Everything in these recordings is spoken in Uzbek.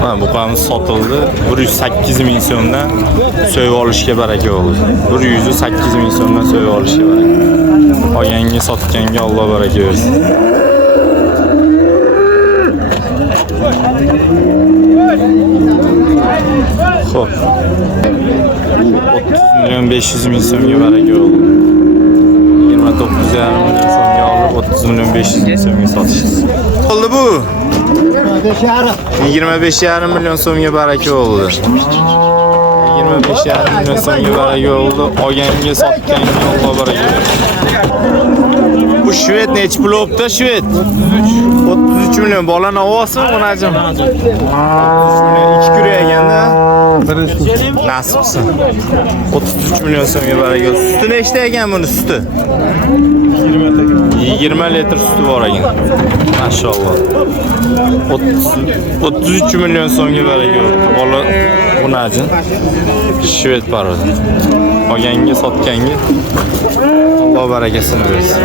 Mana bu qamiz sotildi. 108 ming so'mdan so'yib olishga baraka bo'ldi. 108 ming so'mdan so'yib olishga baraka. Olganga sotganga Alloh baraka bersin. Xo'p. 30 milyon 500 ming so'mga baraka bo'ldi. 29,5 million so'mga olib 30 milyon 500 ming so'mga sotishdi. Oldi bu. 25,5 million so'mga baraka bo'ldi. 25,5 million so'mga baraka bo'ldi. Olganga sotganga Alloh baraka bersin. Bu shved nechi pul olibdi shved? 33 million. Bolani ovosmi bunajim? 33 million 2 kura eganda. Nasibsin. 33 million so'mga baraka. Suti nechta ekan buni suti? 20 litr suti bor ekan. Maşallah. 33 milyon so'mga baraka. Bola bunajim. Shved parodi. Olganga sotganga Alloh barakasini bersin.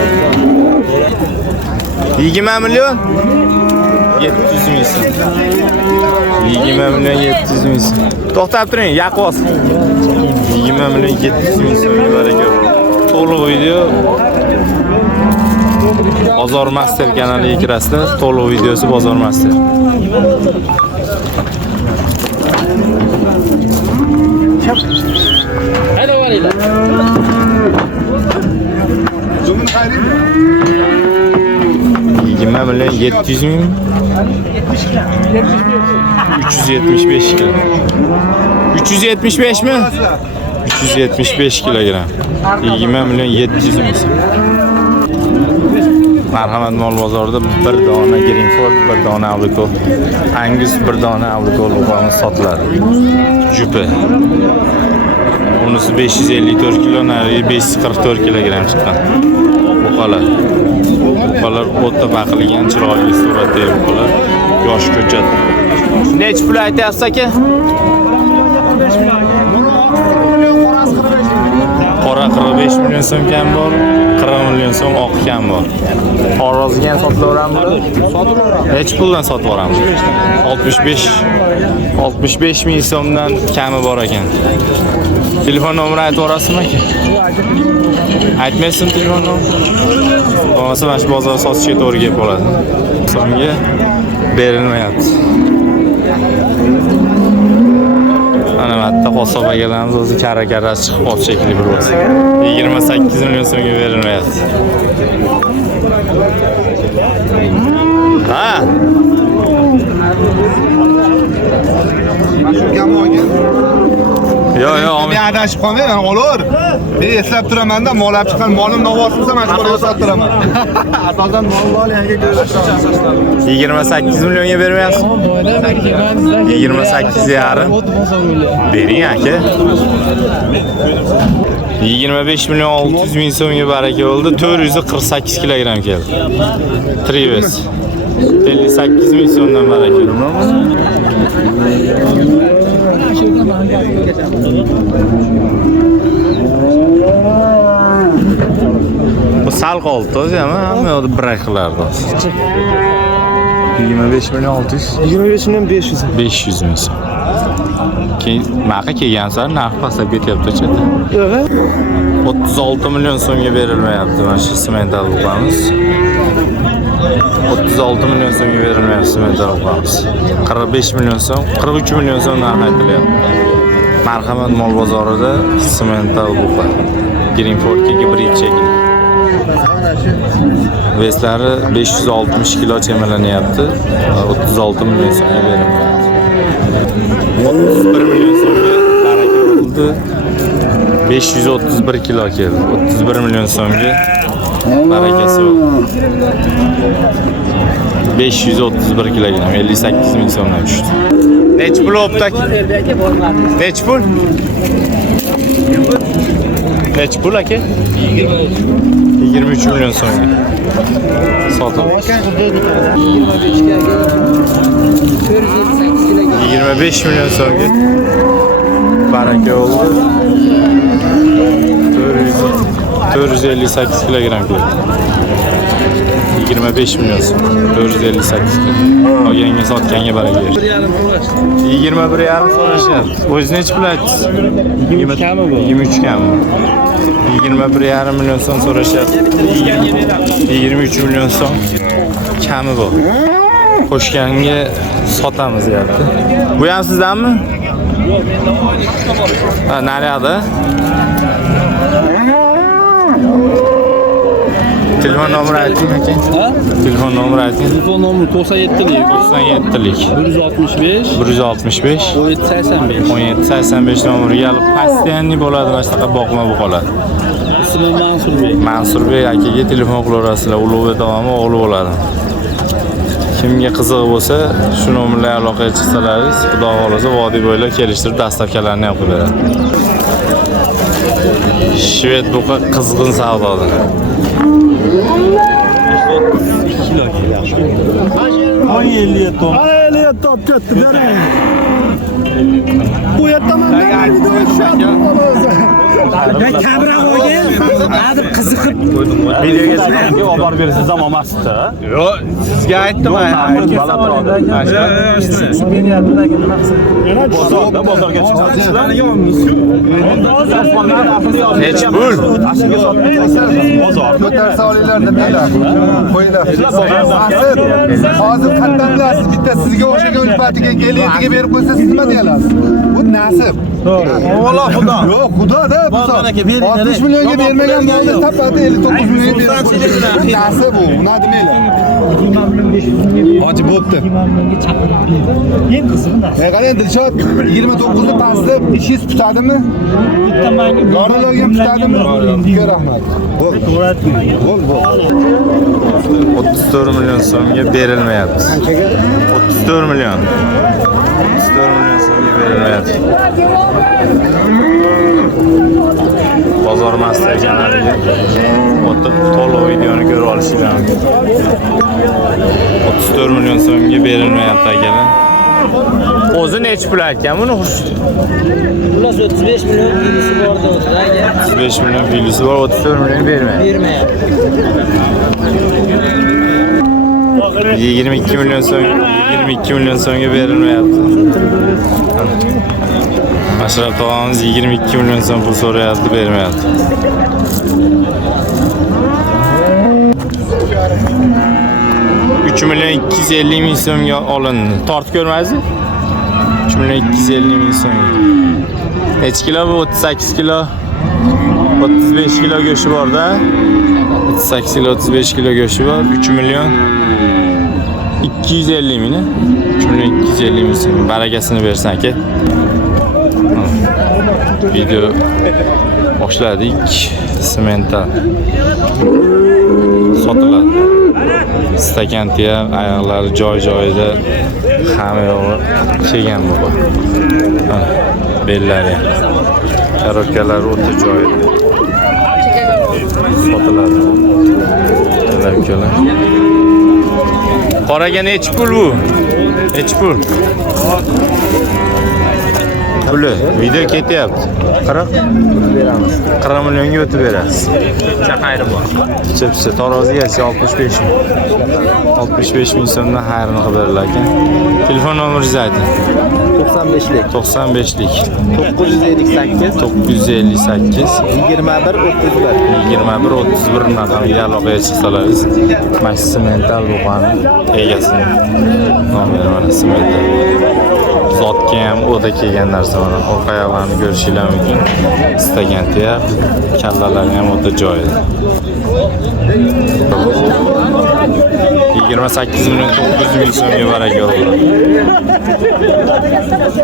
20 milyon 700 ming so'm. 20 milyon 700 ming so'm. To'xtab turing, yaqvos. 20 milyon 700 ming so'mga baraka. To'liq video Bozor Master kanaliga kirasizlar. To'liq videosi Bozor Master. Hadi varıyla. 20 milyon 700 ming 375 kilo. 375 mi? 375 kilogram. 20 milyon 700 ming. Marhamat mol bozorida bir dona Greenford, bir dona Avlikol, Angus bir dona Avlikol o'g'ani sotiladi. Jupi. Bunisi 554 kilo, nari 544 kilogram chiqqan. Buqalar o'ta baqilgan, chiroyli suratda buqalar. Yosh ko'chat. Nech pul aytyapsiz aka? Qora 45 million so'm kam bor, 40 million so'm oq kam bor. Xo'rozga ham sotilaveramizmi? Nech puldan sotib yuboramiz? 65 ming so'mdan kami bor ekan. Telefon nomerini aytib yuborasizmi aka? Aytmaysiz telefon nomerini? Bo'lmasa mana shu bozor sotishga to'g'ri kelib qoladi. So'mga berilmayapti. Ana bitta qo'sob akalarimiz o'zi kara-karasi chiqib qoldi shekilli bir bo'lsa. 28 million so'mga berilmayapti. Ha. Yo, men adashib qolmayman, olur. Men eslab turaman-da, mol olib chiqqan molim novosmasa mana shu yerga sotiraman. Asosan mol yangi ko'rishim. 28 millionga bermayapsiz? 28,5. Bering aka. 25 milyon 600 ming so'mga baraka bo'ldi. 448 kilogram keldi. Trives. 58 ming so'mdan baraka. Bu sal qoldi o'zi-ham, hamma yoqda biraqilardi. 25 milyon 600. 25 milyon 500. 500 ming so'm. Keyin narxi kelgan sari narx pastlab ketyapti-chi. Yo'q. 36 milyon so'mga berilmayapti mana shu semental buqamiz. 36 milyon so'mga berilmayapti semental buqamiz. 45 milyon so'm, 43 milyon so'm narx aytilyapti. Marhamat mol bozorida semental buqa. Greenford gibrid chekli. Veslari 560 kilo chemalanyapti. 36 milyon so'mga berilmayapti. 31 milyon so'mga baraka bo'ldi. 531 kilo keldi. 31 milyon so'mga barakasi bo'ldi. 531 kilogram, 58 ming so'mdan tushdi. Nech pul olibdi? Nech pul? Nech pul aka? 23 milyon so'mga sotib. 25 milyon so'mga baraka bo'ldi. 458 kilogram keldi. 25 milyon so'm. 458 kilo. Olganga sotganga baraka ber. 21,5 so'rashyapti. O'zi necha pul aytdingiz? 23 kami bu. 23 kami. 21,5 milyon so'm so'rashyapti. 23 milyon so'm kami bor. Qo'shganga sotamiz deyapti. Bu ham sizdanmi? Ha, naryoqda. Telefon nomeri ayting aka. Telefon nomeri ayting. Telefon nomeri 97lik 97lik 165 165 1785. 1785 nomeriga olib pastiyanli bo'ladi, mana shunaqa boqma bu qoladi. Ismim Mansurbek. Mansurbek akaga telefon qilaverasizlar, ulug'bek davomi o'g'li bo'ladi. Kimga qiziq bo'lsa, shu nomerlarga aloqaga chiqsalaringiz, xudo xolasa vodiy bo'ylab kelishtirib dastavkalarni ham qilib beradi. Shved buqa qizg'in savdoda. Bu yerdaman men video tushadi. Ben kamera qo'ygan, hozir qiziqib Videoga olib borib berasiz zamon masjidda. Yo'q, sizga aytdim bozorga chiqasizlar. Hech pul. Bozor ko'tarsa olinglar deb aytadi. Qo'yinglar. Hozir qatdan bilasiz, bitta sizga o'xshagan ulfatiga keliyatiga berib qo'ysa siz nima deyasiz? Bu nasib. Valloh xudo. Yo'q, xudo-da bu. 60 millionga bermagan molni tapadi 59 millionga berib qo'ydi. Nasib bu, nima demaylar? Hoji bo'pti. Qarang Dilshod 29 ni pastda ishingiz tutadimi? Yoriligan tutadimi? Sizga rahmat. Bo'l. 34 milyon so'mga berilmayapti. 34 milyon. 34 milyon so'mga berilmayapti. Bozor master kanaliga o'tib to'liq videoni ko'rib olishinglar mumkin. 34 milyon so'mga berilmayapti akalar. O'zi necha pul aytgan buni? Plus 35 milyon birisi bor dedi aka. 35 milyon birisi bor, 34 milyon bermayapti. Bermayapti. 22 milyon so'm, 22 milyon so'mga berilmayapti. Ashraf tog'amiz 22 milyon so'm pul so'rayapti, bermayapti. $3 milyon 250 ming so'mga olindi. Tortib ko'rmaysizmi? 3 milyon 250 ming so'm. Necha kilo bu? 38 kilo. 35 kilo go'shti bor-da. 38 kilo, 35 kilo go'shti bor. 3 milyon 250 ming. 3 milyon 250 ming so'm. Barakasini bersin aka. Video boshladik. Semental sotiladi. Stakanti ham, oyoqlari joy-joyida, hamma yo'g'i kelgan bu. Bellari ham. Karotkalari o'ta joyida. Sotiladi. Ukalar. Qoraga necha pul bu? Necha pul? Puli video ketyapti. 40 beramiz. 40 millionga o'tib berasiz. Chaqayri bor. Picha taroziga 65 ming. 65 ming so'mdan xayrini qilib berilar ekan. Telefon nomeringizni ayting. 95lik 95lik 958 958 21 31 21 31 raqamiga aloqaga chiqsalaringiz, Maxi Mental buqani egasini nomeri mana Mental. Zotga ham o'ta kelgan narsa mana. Orqa oyoqlarni ko'rishinglar mumkin. Stakanti ham, kallalari ham o'ta joyida. 28 milyon 900 ming so'mga baraka oldi.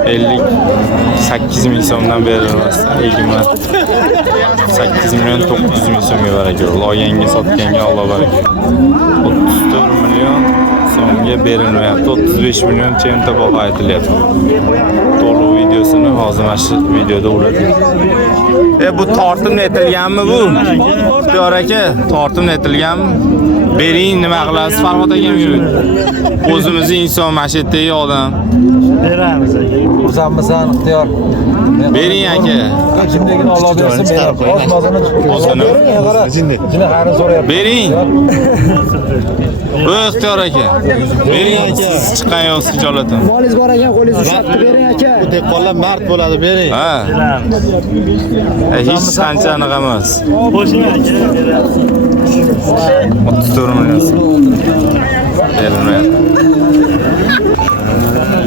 58 ming so'mdan berilmasdan 28 milyon 900 ming so'mga baraka oldi. Olganga sotganga Alloh baraka. 34 milyon so'mga berilmayapti. 35 milyon chemta baho aytilyapti. To'liq videosini hozir mana shu videoda uladi. Bu tortim netilganmi bu? Xudoyor aka, tortim netilganmi? Bering, nima qilasiz Farhod akamga? O'zimizni inson, mana shu yerdagi odam. beramiz aka. Xursandmisan, Ixtiyor? Bering aka. Kimligini Alloh bersin, beramiz. Ozgina xarid so'rayapti. Bering. Bu ixtiyor aka. Bering aka. Siz chiqqan yo'qsiz ijolatan. Molingiz bor ekan, qo'lingizni ushlab bering aka. Bu dehqonlar mard bo'ladi, bering. Ha. Hech qancha aniq emas. Qo'shing aka, beramiz. 34 million. Berilmayapti.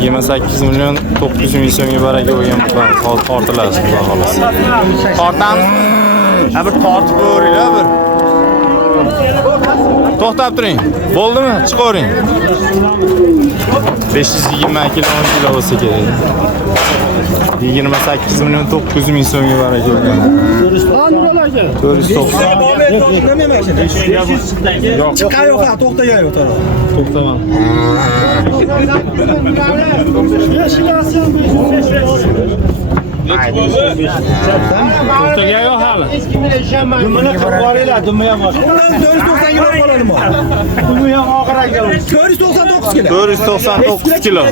28 million 900 ming so'mga baraka bo'lgan bo'lsa, hozir tortilasiz, xudo xolasa. Tortamiz. Ha bir tortib ko'ringlar bir. To'xtab turing. Bo'ldimi? Chiqaring. 520 kilo 10 kilo bo'lsa kerak. 28 million 900 ming so'mga baraka bo'lgan. 490. Yo'q. Chiqqan yo'q, to'xtagan yo'q. To'xtaman. To'xtagan yo'q hali. Dumini qilib boringlar, dumi ham boshqa. 490 kilo qoladimi? Dumi ham og'ir ekan. 499 kilo. 499 kilo.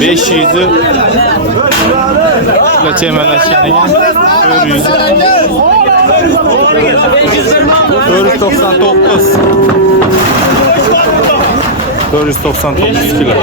500 chemalashgan ekan. 499. 499 kilo.